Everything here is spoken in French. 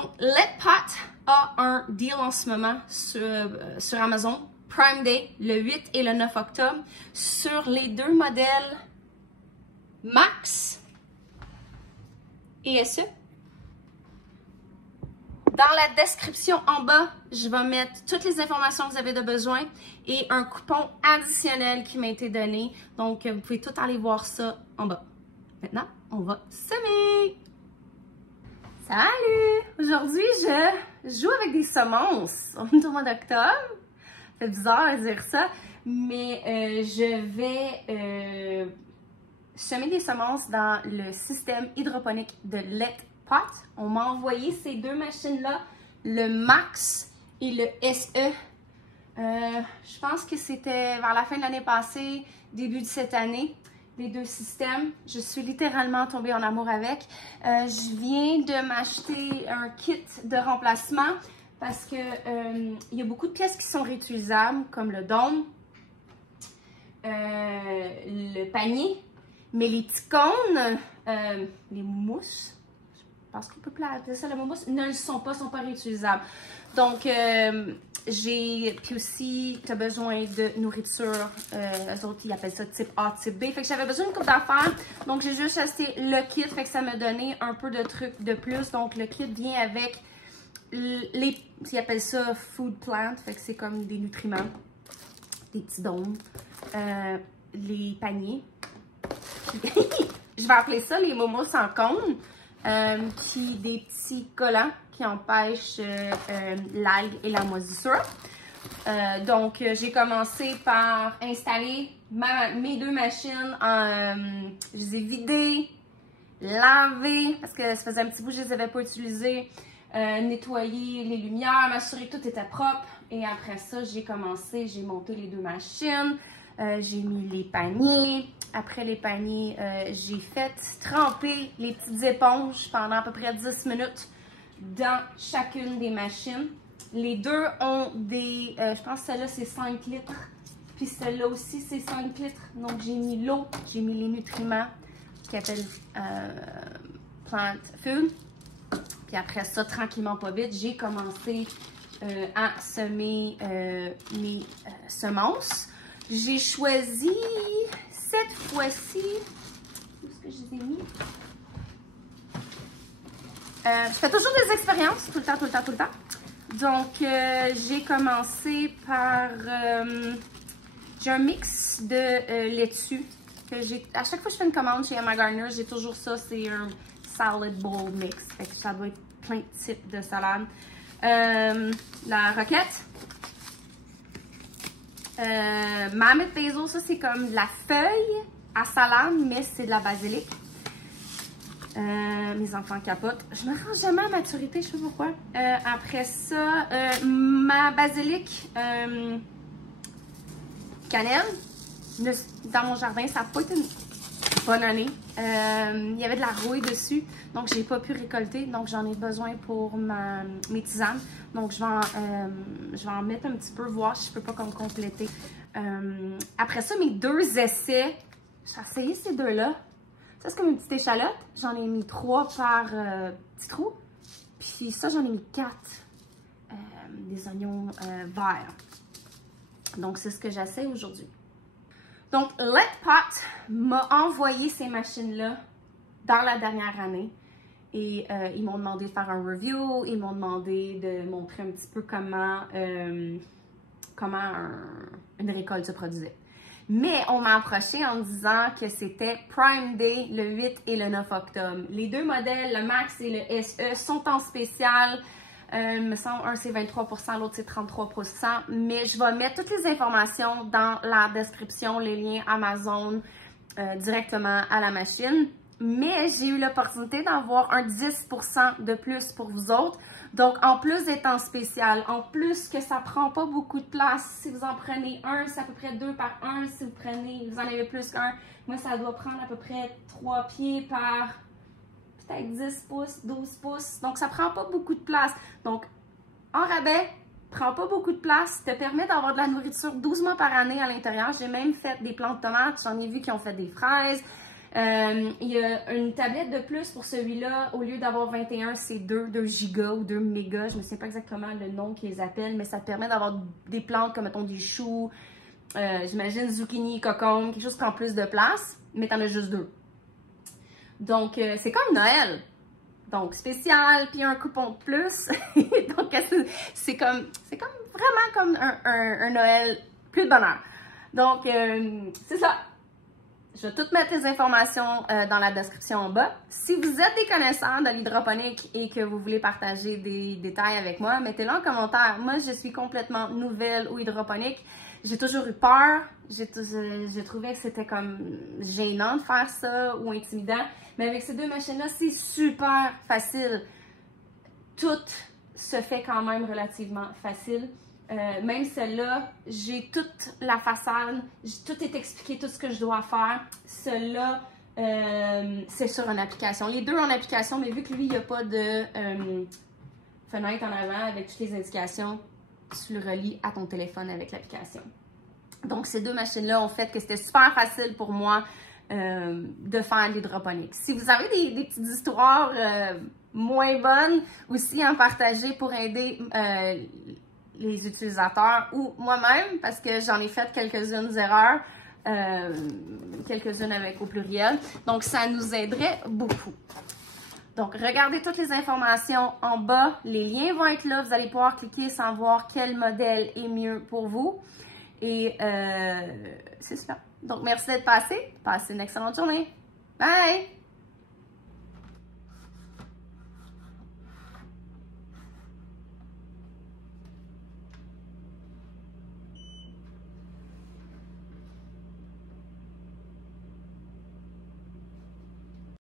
Donc, Letpot a un deal en ce moment sur Amazon. Prime Day, le 8 et le 9 octobre, sur les deux modèles Max et SE. Dans la description en bas, je vais mettre toutes les informations que vous avez de besoin et un coupon additionnel qui m'a été donné. Donc, vous pouvez tout aller voir ça en bas. Maintenant, on va semer! Salut! Aujourd'hui, je joue avec des semences. On est au mois d'octobre. Ça fait bizarre de dire ça, mais je vais semer des semences dans le système hydroponique de Letpot. On m'a envoyé ces deux machines-là, le Max et le SE. Je pense que c'était vers la fin de l'année passée, début de cette année, les deux systèmes. Je suis littéralement tombée en amour avec. Je viens de m'acheter un kit de remplacement parce que il y a beaucoup de pièces qui sont réutilisables, comme le dôme, le panier, mais les petits cônes, les mousses, parce qu'on peut appeler ça la mousse, ne le sont pas réutilisables. Donc, puis aussi, tu as besoin de nourriture, eux autres, ils appellent ça type A, type B. Fait que j'avais besoin d'une coupe d'affaires, donc j'ai juste acheté le kit, fait que ça m'a donné un peu de trucs de plus. Donc, le kit vient avec ils appellent ça food plant, fait que c'est comme des nutriments, des petits dômes, les paniers. Je vais appeler ça les momos sans cône. Puis des petits collants qui empêchent l'algue et la moisissure. Donc, j'ai commencé par installer mes deux machines. Je les ai vidées, lavées, parce que ça faisait un petit bout que je ne les avais pas utilisées. Nettoyer les lumières, m'assurer que tout était propre. Et après ça, j'ai monté les deux machines. J'ai mis les paniers. Après les paniers, j'ai fait tremper les petites éponges pendant à peu près 10 minutes dans chacune des machines. Les deux ont des, je pense que celle-là c'est 5 litres, puis celle-là aussi c'est 5 litres. Donc j'ai mis l'eau, j'ai mis les nutriments qui appellent plant food. Puis après ça, tranquillement pas vite, j'ai commencé à semer mes semences. J'ai choisi cette fois-ci, où est-ce que je les ai mis? Je fais toujours des expériences, tout le temps. Donc, j'ai commencé par, j'ai un mix de laitue. À chaque fois que je fais une commande chez Emma Gardener, j'ai toujours ça, c'est un salad bowl mix. Fait que ça doit être plein de types de salade. La roquette. Mammoth basil, ça c'est comme la feuille à salade, mais c'est de la basilic. Mes enfants capotent. Je me rends jamais à maturité, je sais pas pourquoi. Après ça, ma basilic cannelle, dans mon jardin, ça n'a pas été une bonne année. Il y avait de la rouille dessus, donc j'ai pas pu récolter. Donc j'en ai besoin pour mes tisanes. Donc je vais en mettre un petit peu, voir si je peux pas comme compléter. Après ça, mes deux essais, j'ai essayé ces deux-là. Ça, c'est comme une petite échalote. J'en ai mis 3 par petit trou. Puis ça, j'en ai mis 4. Des oignons verts. Donc, c'est ce que j'essaie aujourd'hui. Donc, Letpot m'a envoyé ces machines-là dans la dernière année. Et ils m'ont demandé de faire un review. Ils m'ont demandé de montrer un petit peu comment une récolte se produisait. Mais on m'a approché en me disant que c'était Prime Day le 8 et le 9 octobre. Les deux modèles, le Max et le SE, sont en spécial. Il me semble un c'est 23%, l'autre c'est 33%. Mais je vais mettre toutes les informations dans la description, les liens Amazon directement à la machine. Mais j'ai eu l'opportunité d'avoir un 10% de plus pour vous autres. Donc, en plus d'être en spécial, en plus que ça prend pas beaucoup de place, si vous en prenez un, c'est à peu près 2 par 1. Si vous en avez plus qu'un, moi, ça doit prendre à peu près 3 pieds par peut-être 10 pouces, 12 pouces. Donc, ça prend pas beaucoup de place. Donc, en rabais, prend pas beaucoup de place, te permet d'avoir de la nourriture 12 mois par année à l'intérieur. J'ai même fait des plants de tomates, j'en ai vu qui ont fait des fraises. Il y a une tablette de plus pour celui-là. Au lieu d'avoir 21, c'est 2 gigas ou 2 mégas. Je ne sais pas exactement le nom qu'ils appellent, mais ça te permet d'avoir des plantes comme, mettons, des choux, j'imagine zucchini, cocombe, quelque chose qui prend plus de place, mais t'en as juste 2. Donc, c'est comme Noël. Donc, spécial, puis un coupon de plus. Donc, c'est comme vraiment comme un Noël, plus de bonheur. Donc, c'est ça. Je vais toutes mettre les informations dans la description en bas. Si vous êtes des connaisseurs de l'hydroponique et que vous voulez partager des détails avec moi, mettez-le en commentaire. Moi, je suis complètement nouvelle au hydroponique. J'ai toujours eu peur. J'ai trouvé que c'était comme gênant de faire ça ou intimidant. Mais avec ces 2 machines-là, c'est super facile. Tout se fait quand même relativement facile. Même celle-là, j'ai toute la façade, tout est expliqué, tout ce que je dois faire. Celle-là, c'est sur une application. Les 2 en application, mais vu que lui, il n'y a pas de fenêtre en avant avec toutes les indications, tu le relis à ton téléphone avec l'application. Donc, ces 2 machines-là ont fait que c'était super facile pour moi de faire l'hydroponique. Si vous avez des petites histoires moins bonnes aussi à partager pour aider les utilisateurs ou moi-même, parce que j'en ai fait quelques-unes erreurs, quelques-unes avec au pluriel. Donc, ça nous aiderait beaucoup. Donc, regardez toutes les informations en bas. Les liens vont être là. Vous allez pouvoir cliquer sans voir quel modèle est mieux pour vous. Et c'est super. Donc, merci d'être passé. Passez une excellente journée. Bye!